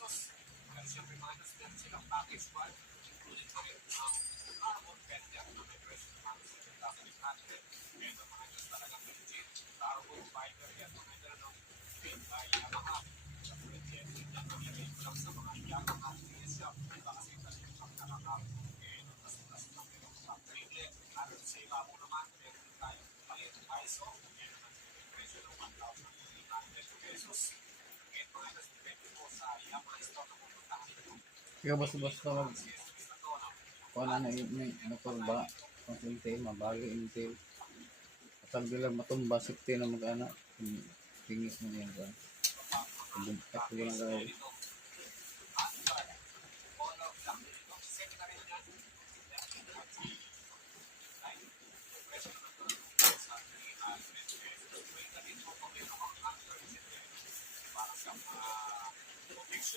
pesos. Pero siyempre mga nasulat silang package one, including na rin ang carbon bender na may presyo ng mga 7,800. Ito mga Diyos talagang legit. Carbon fiber yan mga Diyos made by Yamaha. Kapag yan ang nilagay ko lang sa mga Yamaha shop. Iba kasi talagang ang nakakabot. Ito tas ng mga triplet. At sa ibabaw naman, meron tayo palit ISO. Yan naman yung presyo ng 1,300 pesos. Ito mga Diyos depende po sa Yamaha store na pupuntahan nyo. Ikaw basta mag kung ano may motor ba kung intel mabali intel at bilang matumba safety na mag-ana tingis mo yan ba bumpak ko lang gawin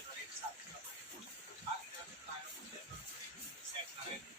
na rin sa ating kamay. At natin tayo set na rin